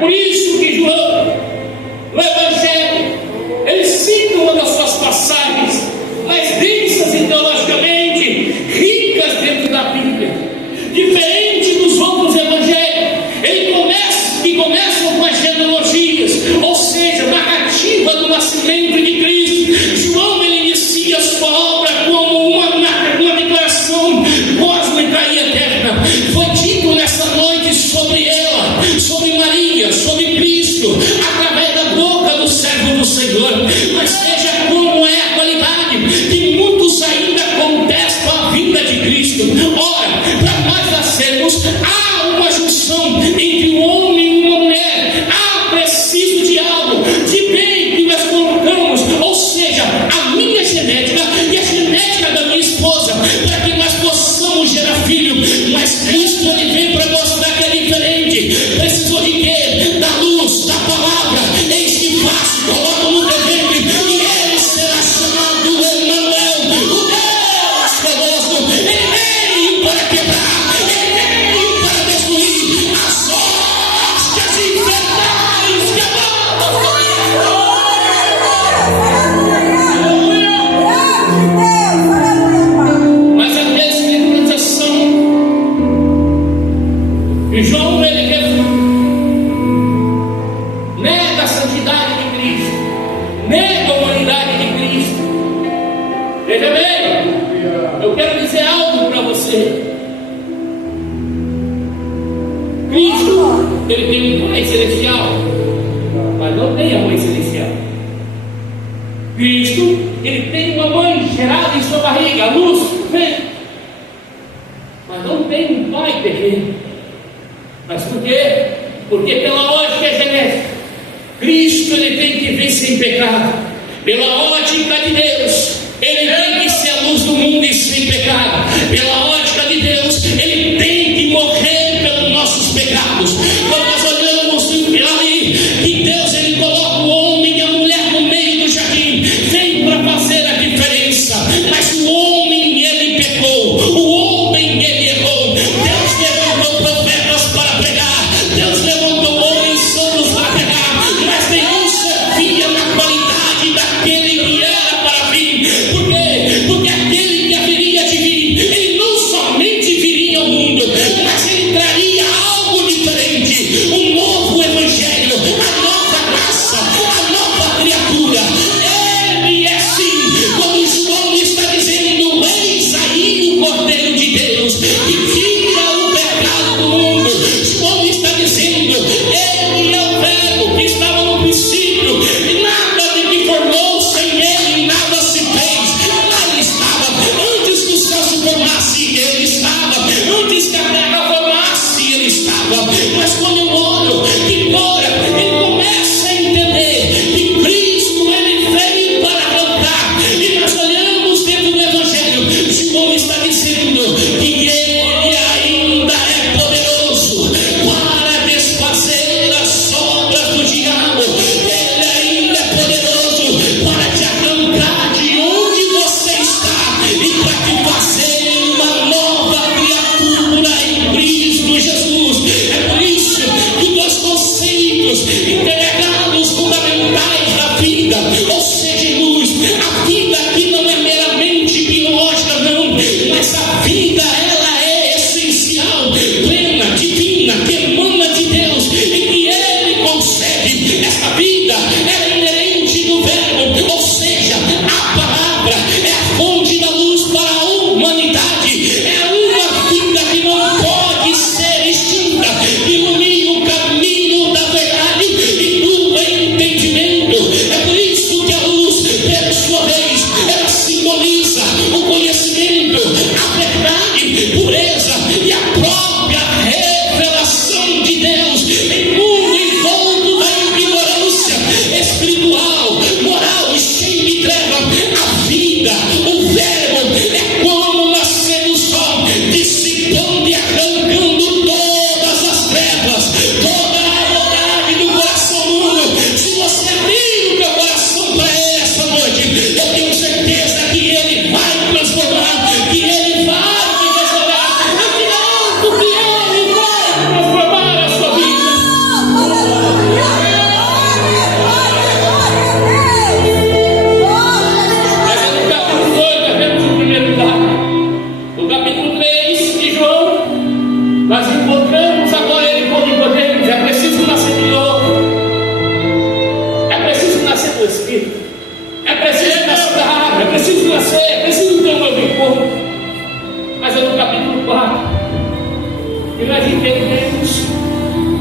por isso que João, no Evangelho, ele cita uma das suas passagens mais densas ideologicamente, ricas dentro da Bíblia, diferente dos outros evangelhos. Ele começam com as genealogias, ou seja, narrativa do nascimento de Cristo. João, ele inicia a sua obra como uma declaração cósmica e eterna. Foi dito nessa noite sobre ela, sobre Maria, sobre Cristo, através da boca do servo do Senhor. Mas veja como é a qualidade que muitos ainda contestam a vinda de Cristo. Ora, para nós nascermos, há uma junção entre um homem e uma mulher. Há preciso de algo de bem que nós colocamos, ou seja, a minha genética e a genética da minha esposa, para que nós possamos gerar filho. Mas Cristo, ele vem para mostrar que é diferente. Precisou de quê? Da luz, da palavra. Eis que faço, coloco no teu ventre, e ele será chamado Emmanuel, o Deus conosco. Ele veio para quebrar, ele veio para destruir as hostes infernais que mas aqueles que não são, e João, ele nega a santidade de Cristo, nega a humanidade de Cristo. Veja bem, eu quero dizer algo para você. Cristo, ele tem um Pai celestial, mas não tem a mãe celestial. Cristo, ele tem uma mãe gerada em sua barriga, a luz, mas não tem um pai terreno. Mas por quê? Porque pela ótica genética, Cristo, ele tem que vir sem pecado. Pela ótica de Deus, ele tem que ser a luz do mundo e sem pecado. Pela ótica de Deus, ele tem que morrer pelos nossos pecados. Quando nós olhamos ali, que Deus, ele coloca o homem e a mulher no meio do jardim, vem para fazer a diferença. Mas o homem, ele pecou, o homem, ele errou. Deus levantou profetas para pregar, Deus levantou homens santos para pregar, mas nenhum servia na qualidade daquele que era para vir. Por quê? Porque aquele que haveria de vir, ele não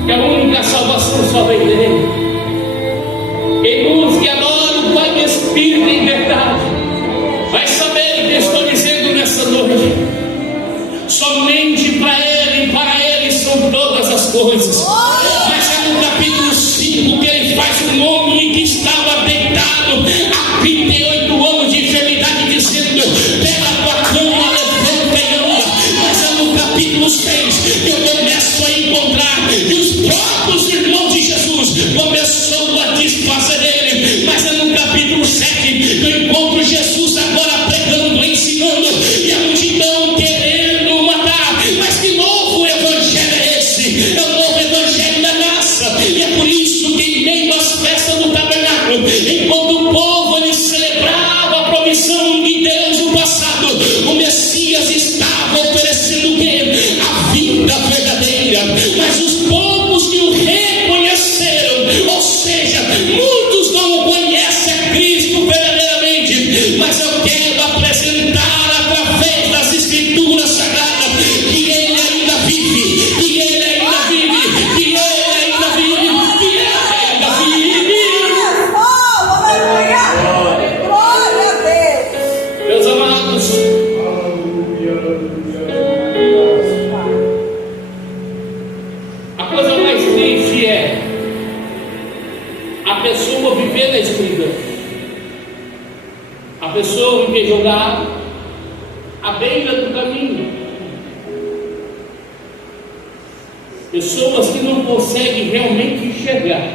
que a única salvação só vem dele. Irmãos que adoram o Pai em espírito e em verdade, vai saber que eu estou dizendo nessa noite: somente para Ele são todas as coisas. Mas é no capítulo 5 que Ele faz um homem que estava deitado há 38 anos de enfermidade, dizendo: pega a tua cama, levanta e anda. Mas é no capítulo 6 que eu começo a encontrar que os próprios irmãos de Jesus começou a desfazer Ele. Mas é no capítulo 7 que eu encontro Jesus agora pregando, ensinando, e a multidão querendo matar. Mas que novo evangelho é esse? É o novo evangelho da graça. E é por isso que em meio às festas do tabernáculo, enquanto o povo ele celebrava a promissão de Deus no passado, o Messias estava oferecendo o quê? A vida verdadeira. Mas os poucos que o reconheceram, ou seja, muitos não conhecem a Cristo verdadeiramente. Mas eu quero apresentar através das Escrituras Sagradas que Ele ainda vive, que Ele ainda vive, que Ele ainda vive, que Ele ainda vive. Glória a Deus. Meus amados, a coisa mais triste é a pessoa viver na escuridão, a pessoa viver jogada à beira do caminho, pessoas que não conseguem realmente enxergar,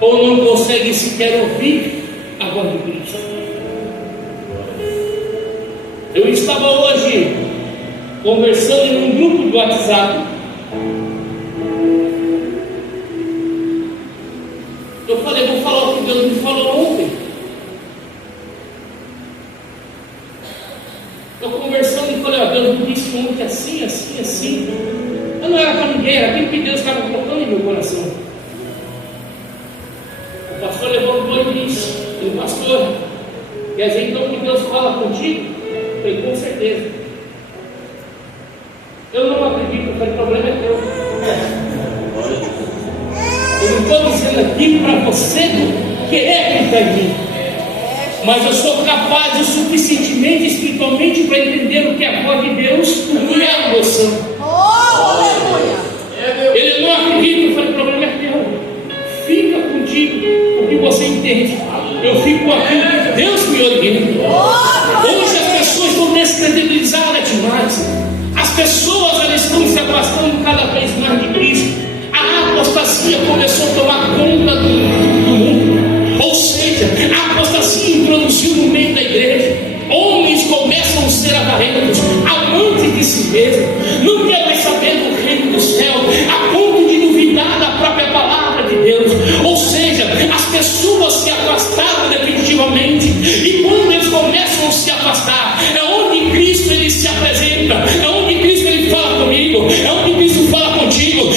ou não conseguem sequer ouvir a voz de Cristo. Eu estava hoje conversando em um grupo do WhatsApp. Eu falei: vou falar o que Deus me falou ontem. Eu conversando e falei: ó, Deus me disse ontem assim, assim, assim. Eu não era para ninguém, era aquilo que Deus estava colocando em meu coração. O pastor levantou e disse: pastor, quer dizer então que Deus fala contigo? Eu falei: com certeza. Eu não acredito. Eu falei: o problema é teu. Eu não estou dizendo aqui para você querer acreditar em mim, mas eu sou capaz o suficientemente espiritualmente para entender o que é a voz de Deus, o que é a adoção. Ele não acredita. Eu falei: o problema é teu. Fica contigo o que você entende. Eu fico com aquilo que Deus me orienta. Hoje as pessoas estão descredibilizadas demais. As pessoas elas estão se afastando cada vez mais de Cristo. A apostasia começou a tomar conta do mundo. Ou seja, a apostasia introduziu no meio da igreja. Homens começam a ser avarentos, amantes de si mesmos, não querem mais saber do reino do céu, a ponto de duvidar da própria palavra de Deus. Ou seja, as pessoas se afastaram definitivamente. E quando eles começam a se afastar, é onde Cristo ele se apresenta, é onde Cristo ele fala comigo, é onde Cristo fala contigo.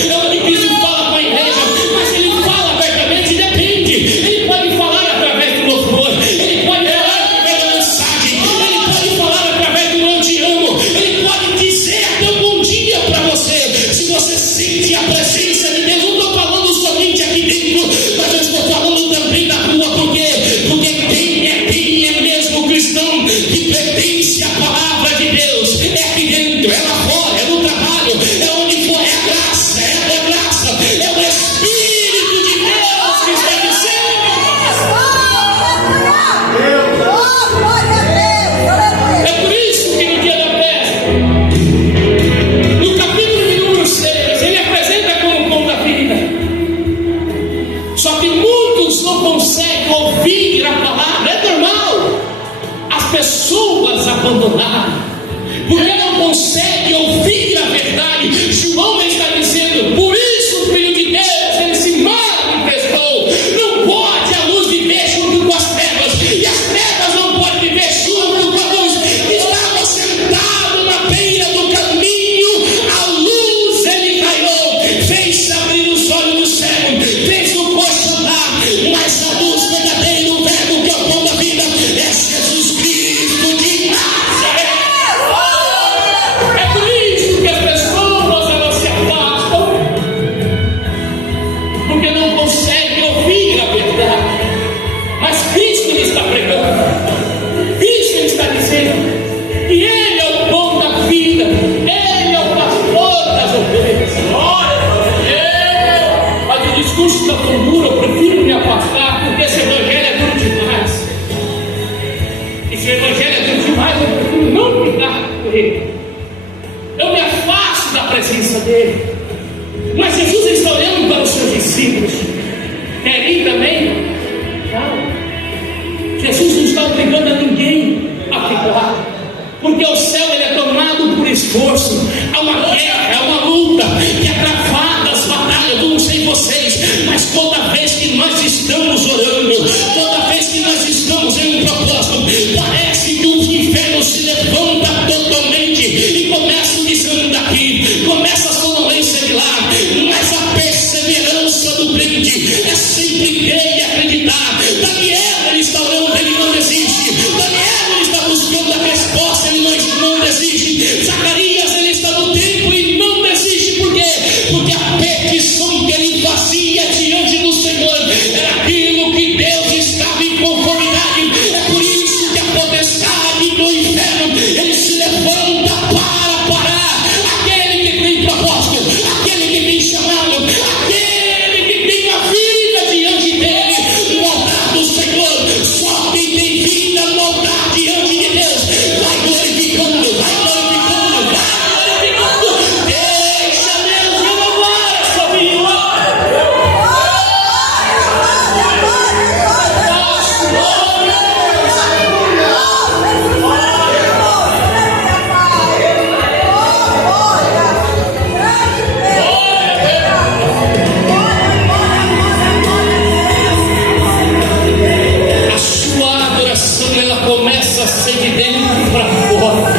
desiste, é sempre crer e acreditar. Daniel, ele está orando, ele não desiste. Daniel, ele está buscando a resposta, ele não desiste. Zacarias, ele está no templo e não desiste. Por quê? Porque a petição que ele fazia diante do Senhor era aquilo que Deus estava em conformidade. É por isso que a potestade do inferno, ele se levanta para parar aquele que tem propósito, aquele que tem chamado, aquele que tem a vida diante dele. No altar do Senhor, só quem tem vida no altar diante de Deus vai glorificando, vai glorificando, vai glorificando. Deixa Deus renovar a sua vida. A sua adoração, ela começa a ser de dentro para fora.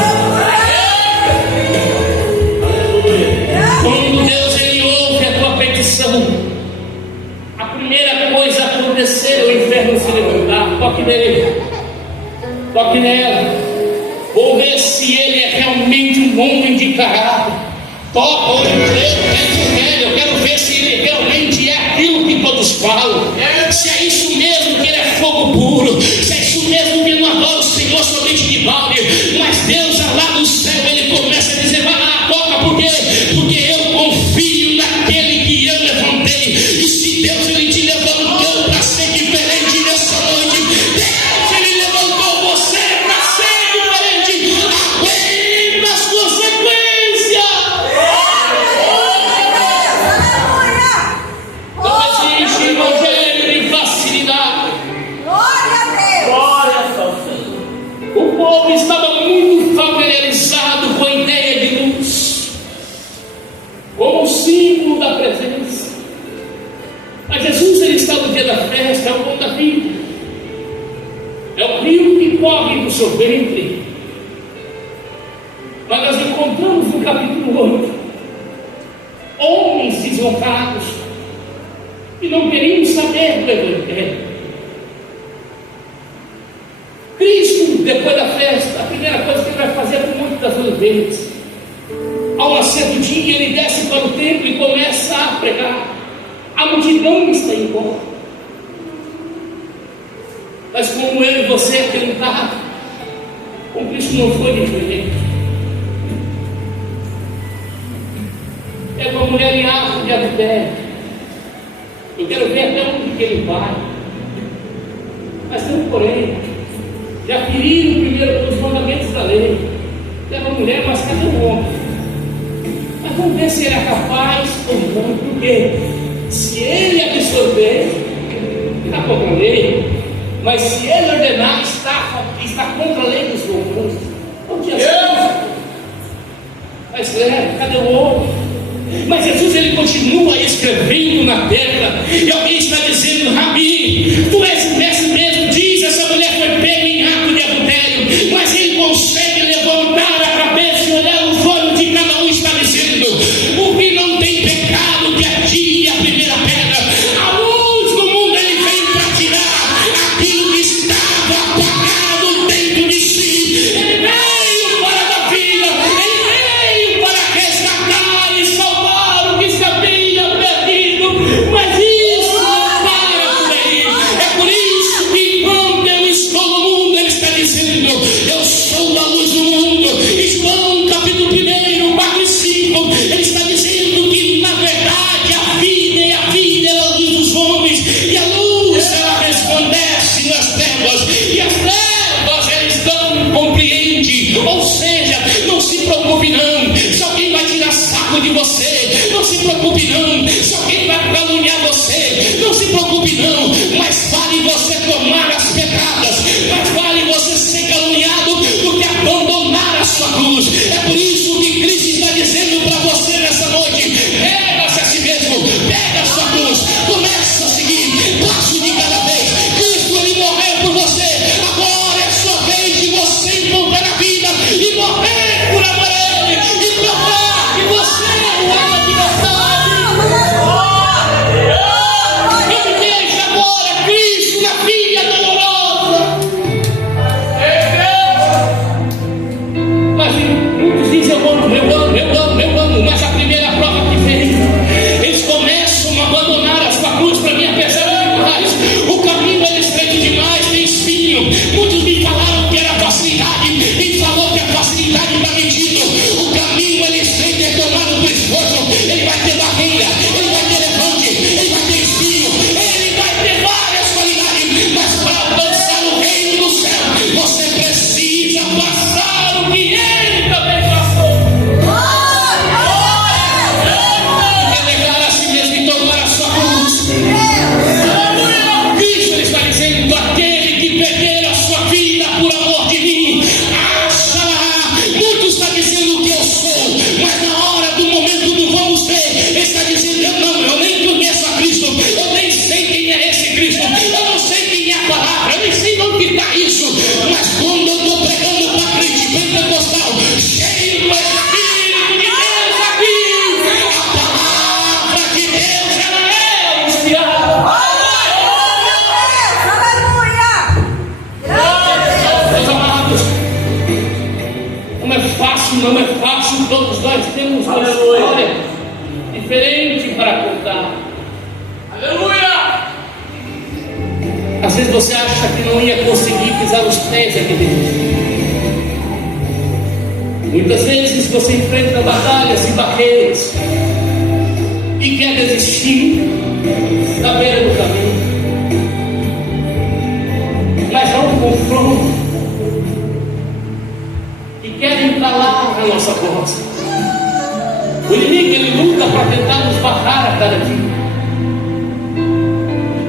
Quando Deus, ele ouve a tua petição, a primeira coisa a acontecer é o inferno se levantar. Toque nele, toque nela. Vou ver se ele é realmente um homem de caráter. Toca, eu quero ver se ele realmente é aquilo que todos falam. Se é isso mesmo que ele é fogo puro, se é isso mesmo que ele não adora o Senhor somente de balde. Mas Deus lá no céu, ele começa a dizer: vai lá, toca, por quê? Porque eu confio naquele que eu levantei. E se Deus, ele te levantou para ser diferente nessa noite, Deus, ele levantou você para ser diferente. Aguenta as consequências. Não existe evangelho de facilidade. O povo estava muito familiarizado com a ideia de luz, como símbolo da presença. Mas Jesus, ele está no dia da festa, é o pão da vida, é o rio que corre do seu ventre. Mas nós encontramos no capítulo 8 homens deslocados que não queriam saber do Evangelho. Cristo, depois da festa, a primeira coisa que ele vai fazer é o Monte das Oliveiras. Ao nascer do dia, ele desce para o templo e começa a pregar. A multidão está em volta. Mas como eu e você acreditava, com Cristo não foi diferente. É uma mulher em alto de adultério. Eu quero ver até onde que ele vai. Mas tem um porém. Já feriram primeiro os mandamentos da lei. Era uma mulher, mas cadê o homem? Mas vamos ver se ele é capaz ou não. Porque se ele absorver, está contra a lei. Mas se ele ordenar, está contra a lei dos romanos. Não tinha certeza. Mas cadê o homem? Mas Jesus, ele continua escrevendo na pedra. E alguém está dizendo: Rabi, tu és o mesmo. Diz, essa mulher foi pega em ato de adultério. Mas ele consegue levantar a cabeça e olhar no olho de cada um. Está dizendo: o que não tem pecado, que atire a primeira pedra. A luz do mundo, ele veio para tirar aquilo que estava apagado dentro de si. Ele veio para dar vida. Ele veio para resgatar e salvar o que se havia perdido. Mas isso não para por aí. É por isso que quando eu estou no mundo, ele está dizendo: eu sou a luz do mundo. E João capítulo 1, 4 e 5, ele está dizendo que na verdade a vida é a luz dos homens. E a luz, ela resplandece nas trevas. E as trevas, eles não compreendem. Ou seja, não se preocupe não se alguém vai tirar saco de você. Não se preocupe não se alguém vai caluniar você. Não se preocupe não. Mas vale você tomar as pedradas. Mas vale você ser caluniado do que abandonar a sua cruz. É por isso que Cristo está dizendo para você nessa noite: pega-se a si mesmo, pega a sua cruz, começa a seguir, passo de cada vez. Cristo, ele morreu por você. Agora é a sua vez de você encontrar a vida e morrer por amor a ele e provar que você é o alvo de verdade. pesado demais, o caminho é estreito demais, tem espinho. Muitos me falaram que era facilidade, e falou que a facilidade está mentindo. O caminho é estreito, é tomado por esforço. Ele vai ter barreira, ele vai ter levante, ele vai ter espinho, ele vai ter várias qualidades. Mas para alcançar o reino do céu, você precisa passar o que ele também passou. Declara a si mesmo e tomar a sua cruz. Cristo ele está dizendo: aquele que perder a sua vida por amor de mim, achará. Muito está dizendo que eu sou, mas na hora do momento do vamos ver, ele está dizendo: eu nem conheço a Cristo, eu nem sei quem é esse Cristo, eu não sei quem é a palavra, eu nem sei onde está isso. Mas quando eu estou pregando para crente pentecostal, cheio do Espírito de Deus aqui, a palavra de Deus ela é anunciada. Meus amados, não é fácil, todos nós temos uma história diferente para contar. Aleluia! Às vezes você acha que não ia conseguir pisar os pés aqui dentro. Muitas vezes você enfrenta batalhas e barreiras e quer desistir da beira do caminho. Mas há um confronto que quer entalar a nossa voz. O inimigo ele luta para tentar nos barrar a cada dia.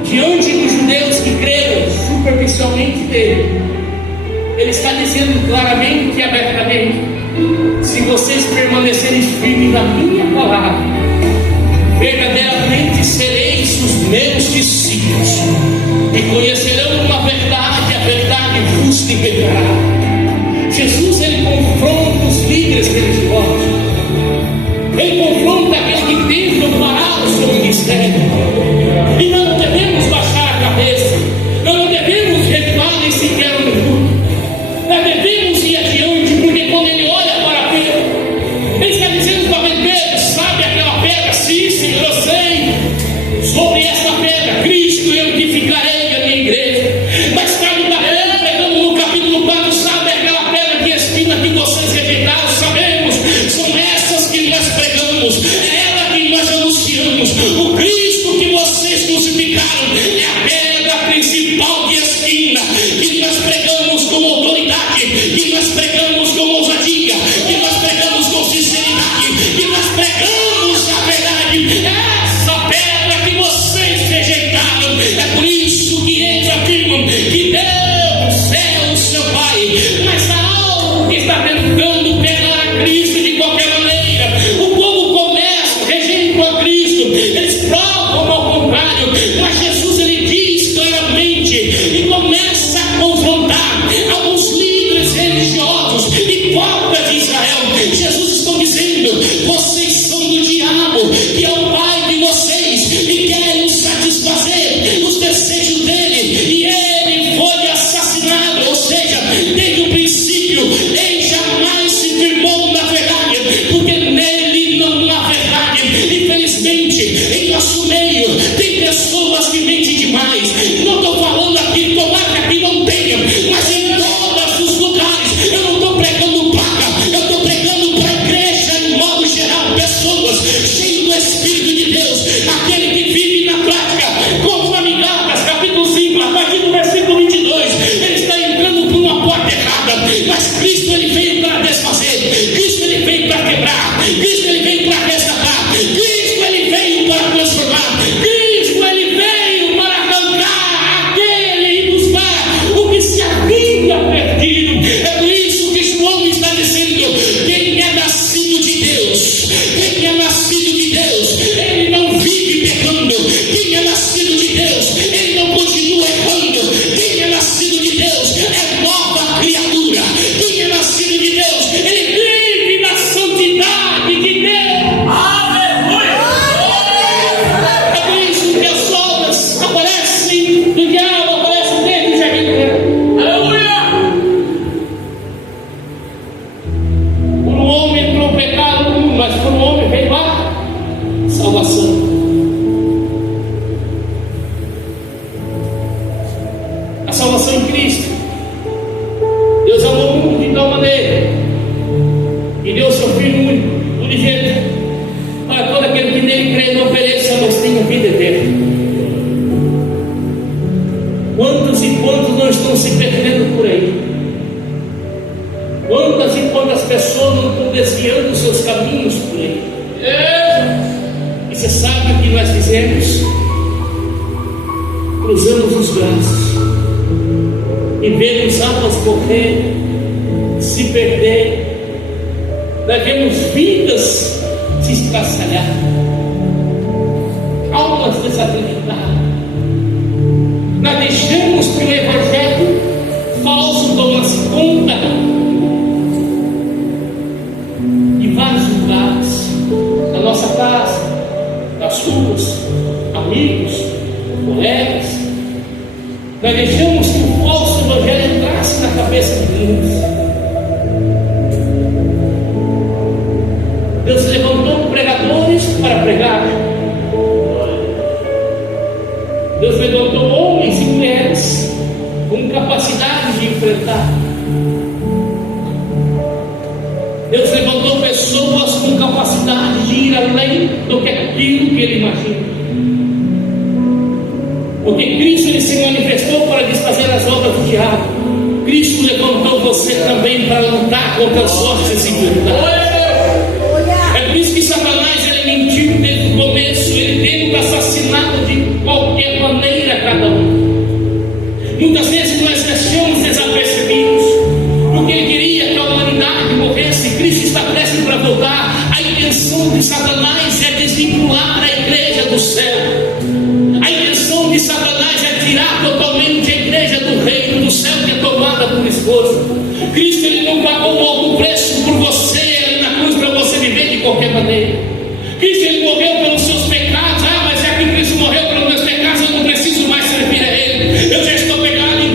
Diante dos judeus que creram superficialmente dele, ele está dizendo claramente e abertamente: se vocês permanecerem firmes na minha palavra, verdadeiramente sereis os meus discípulos e conhecerão uma verdade, a verdade vos libertará. Jesus ele confronta os líderes religiosos, ele confronta aqueles que tentam parar o seu ministério, e nós não devemos baixar a cabeça, nós não devemos recuar nem sequer um minuto, nós devemos ir adiante, porque quando ele olha para Pedro, ele está dizendo para Pedro: sabe aquela pedra? Sim, Senhor, eu sei. Sobre essa pedra Cristo eu edificarei a minha igreja. Mas sabe da pedra, pegando no capítulo 4, sabe aquela pedra que esquina que vocês rejeitaram? Sabemos, são essas que nós pregamos, é ela que nós anunciamos. O Cristo que vocês crucificaram é a pedra principal de esquina, que nós pregamos com autoridade, que nós pregamos com ousadia, que nós pregamos com sinceridade, que nós pregamos a verdade. Essa pedra que vocês rejeitaram, é por isso que eles afirmam que Deus é o seu Pai. Mas há algo que está tentando pegar a Cristo de qualquer maneira. O povo começa rejeitando a Cristo, eles provam ao contrário, mas Jesus ele diz claramente e começa a confrontar alguns líderes religiosos hipócritas de Israel. Jesus está dizendo: vocês são do diabo, que é o pai de vocês, e querem satisfazer os desejos dele, e ele foi assassinado. Ou seja, desde o princípio ele jamais se firmou na verdade, porque nele não há verdade. Infelizmente, em nosso meio tem pessoas que mentem demais. Não estou falando aqui, tomara que aqui não tenha, mas em todos os lugares eu não estou pregando placa, eu estou pregando para a igreja em modo geral, pessoas cheias do Espírito de Deus, aquele que vive na prática, conforme Gálatas capítulo 5, a partir do versículo 22, ele está entrando por uma porta errada. Mas Cristo ele veio para desfazer, Cristo ele veio para quebrar, Cristo ele veio para restaurar, Cristo ele veio para transformar, Cristo ele veio para arrancar aquele cruzamos os braços e vemos almas correr, se perder, nós vemos vidas se estraçalhar, almas desacreditadas. Nós deixamos que o evangelho falso tomasse conta de vários lugares, da nossa casa, das ruas, amigos, colegas. Nós deixamos que o falso evangelho entrasse na cabeça de muitos. Deus levantou pregadores para pregar. Deus levantou homens e mulheres com capacidade de enfrentar. Deus levantou pessoas com capacidade de ir além do que aquilo que ele imagina. Porque Cristo ele se manifestou para desfazer as obras do diabo. Cristo levantou você também para lutar contra as suas desigualdades. É por isso que Satanás ele mentiu desde o começo. Ele tenta assassinar de qualquer maneira cada um. Muitas vezes nós deixamos desapercebidos, porque ele queria que a humanidade morresse. Cristo está prestes para voltar. A intenção de Satanás é desvincular a igreja do céu. A intenção de Satanás é tirar totalmente a igreja do reino do céu, que é tomada por esposa. Cristo ele não pagou algum preço por você ali na cruz para você viver de qualquer maneira. Cristo ele morreu pelos seus pecados. Mas é que Cristo morreu pelos meus pecados, eu não preciso mais servir a ele. Eu já estou pegado em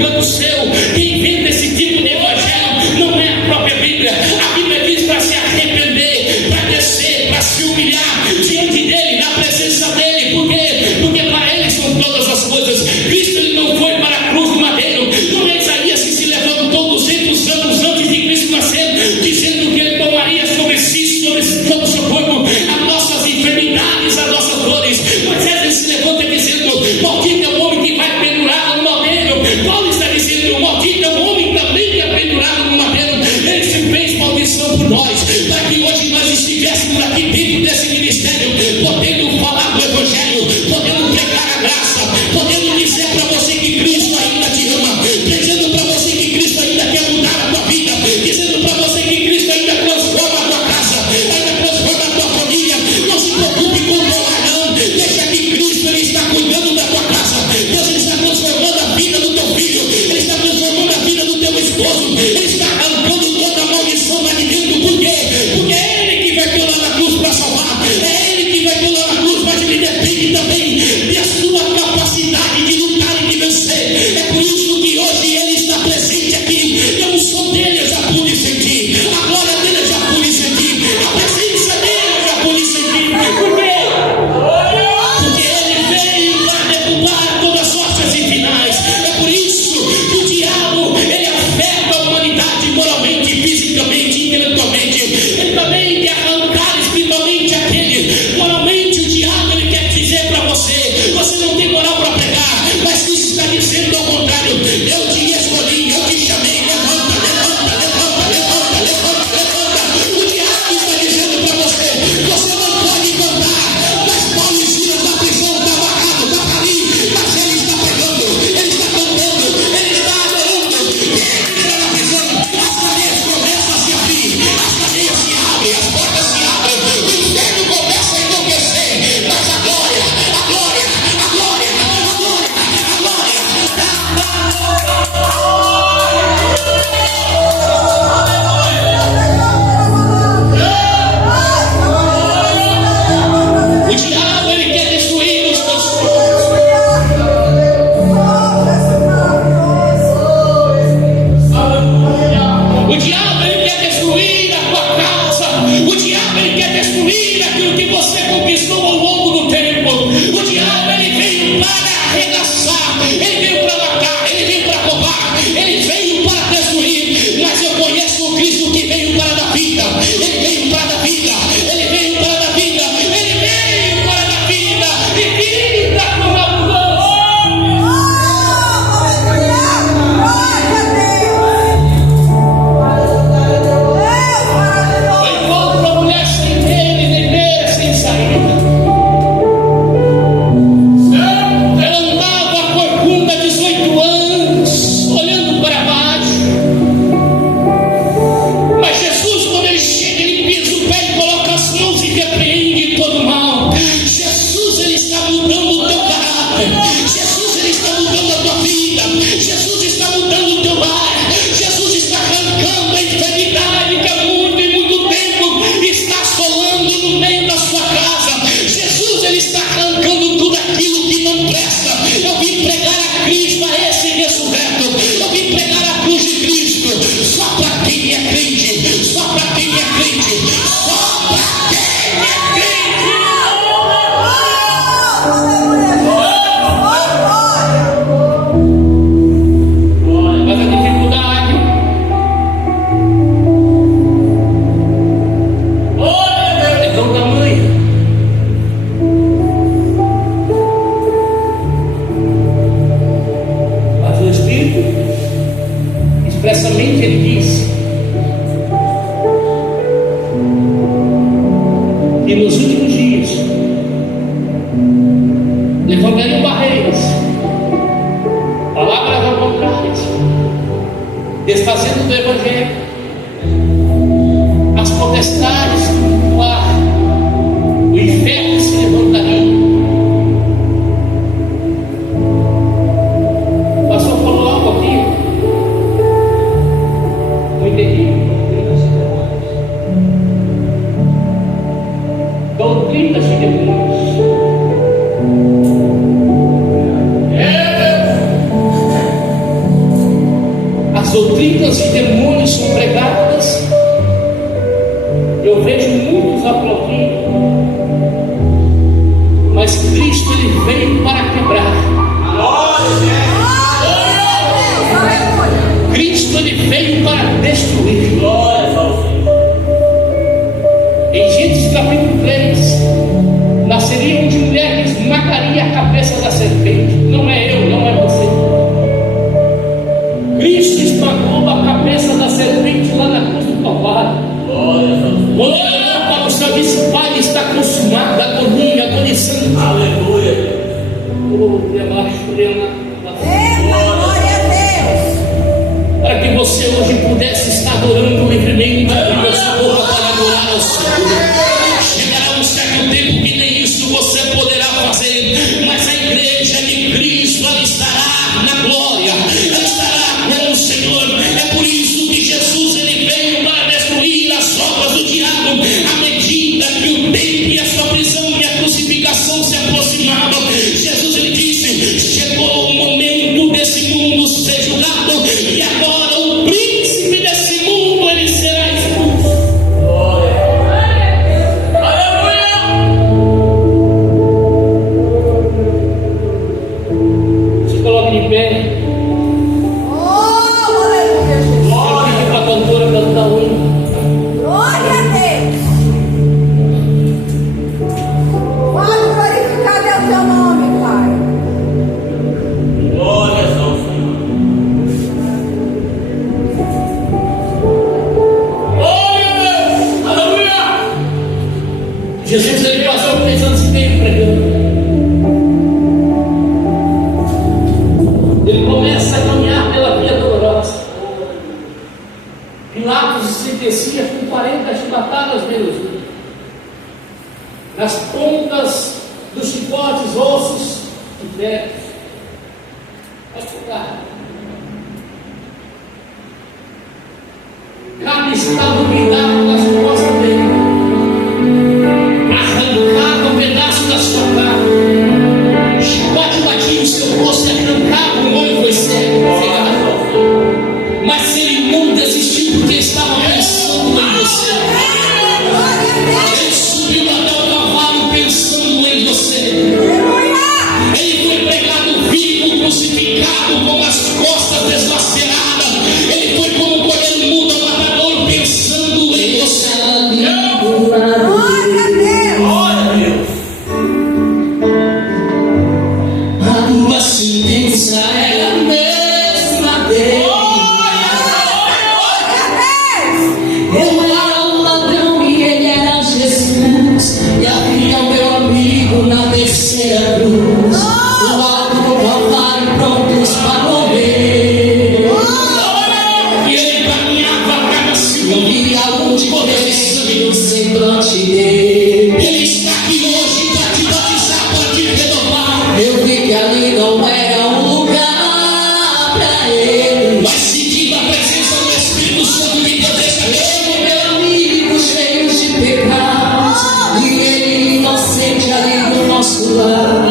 levantariam barreiras, palavras contrárias, desfazendo do Evangelho, as potestades do ar, o inferno se levantaria. O pastor falou algo aqui muito terrível. Doutrinas de demônios. As doutrinas de demônios são pregadas. Eu vejo muitos aplaudindo, mas Cristo ele veio para quebrar. Cristo ele veio para destruir. Em Gênesis capítulo 3, nasceria de mulher que esmagaria a cabeça da serpente. Não é eu, não é você. Cristo esmagou a cabeça da serpente lá na cruz do Calvário. Quando olhou para o céu, disse: Pai, está consumado, agonia, agonizando. Aleluia. Glória a Deus. Para que você hoje pudesse estar adorando livremente, abrindo a sua boca para adorar ao Senhor. Chegará um certo tempo que nem isso você poderá fazer, mas a igreja de Cristo ela estará na glória, ela estará com o Senhor. É por isso que Jesus ele veio para destruir as obras do diabo. À medida que o tempo e a sua prisão e a crucificação se aproximavam, Jesus ele disse: chegou o momento desse mundo ser julgado, e agora o príncipe desse mundo ele será expulso. Se coloque de pé. Oh, aleluia, Jesus. Eu pedi para a cantora cantar o hino. Glória a Deus. Pode glorificar Deus teu nome, Pai. Glórias ao Senhor. Aleluia! Jesus ele passou 3 anos e meio pregando. Ele começa a caminhar pela via dolorosa. Pilatos sentencia com 40 chibatadas nele. Nas pontas dos chicotes, ossos e ferros. Pode ficar. Carne estava blindada nas costas dele. Arrancava um pedaço da sua carne. Chicote batia o seu rosto e arrancava um olho foi cego. Mas ele não desistiu porque estava pensando em você. Ele subiu até o cavalo pensando em você. Ele foi pregado vivo, crucificado, com as costas deslaceradas. Ele foi como um cordeiro mudo ao matador, pensando em você. Glória a Deus. Glória a Deus. A tua sentença é a mesma dele. Eu era um ladrão e ele era Jesus. E havia o meu amigo na terceira cruz. O alto do Calvário prontos para morrer. E ele caminhava a cada segundo. E a última vez no semblante dele. Ele está aqui hoje para te batizar, para te renovar. Eu vi que ali não era um lugar para ele. Mas sentindo a presença do Espírito Santo de Deus esta vez. Meu amigo cheio de pecados. E ele inocente ali do nosso lar.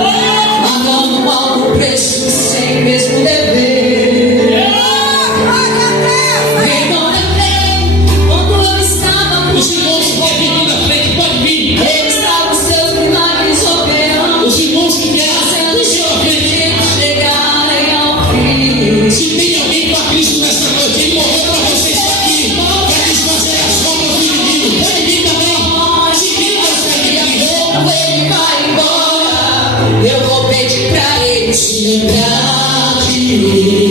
Pagando alto preço sem mesmo dever. Então quando eu estava os irmãos podem vir na frente, pode vir. Ele estava os seus milagres operando. Os irmãos que vieram fazendo o seu objetivo chegarem ao fim. Se tem alguém para Cristo nessa noite, ele morreu para você estar aqui, para desfazer as obras do inimigo. Pode vir também. Se tem você aqui, ele vai embora. Eu vou pedir para ele se lembrar de mim.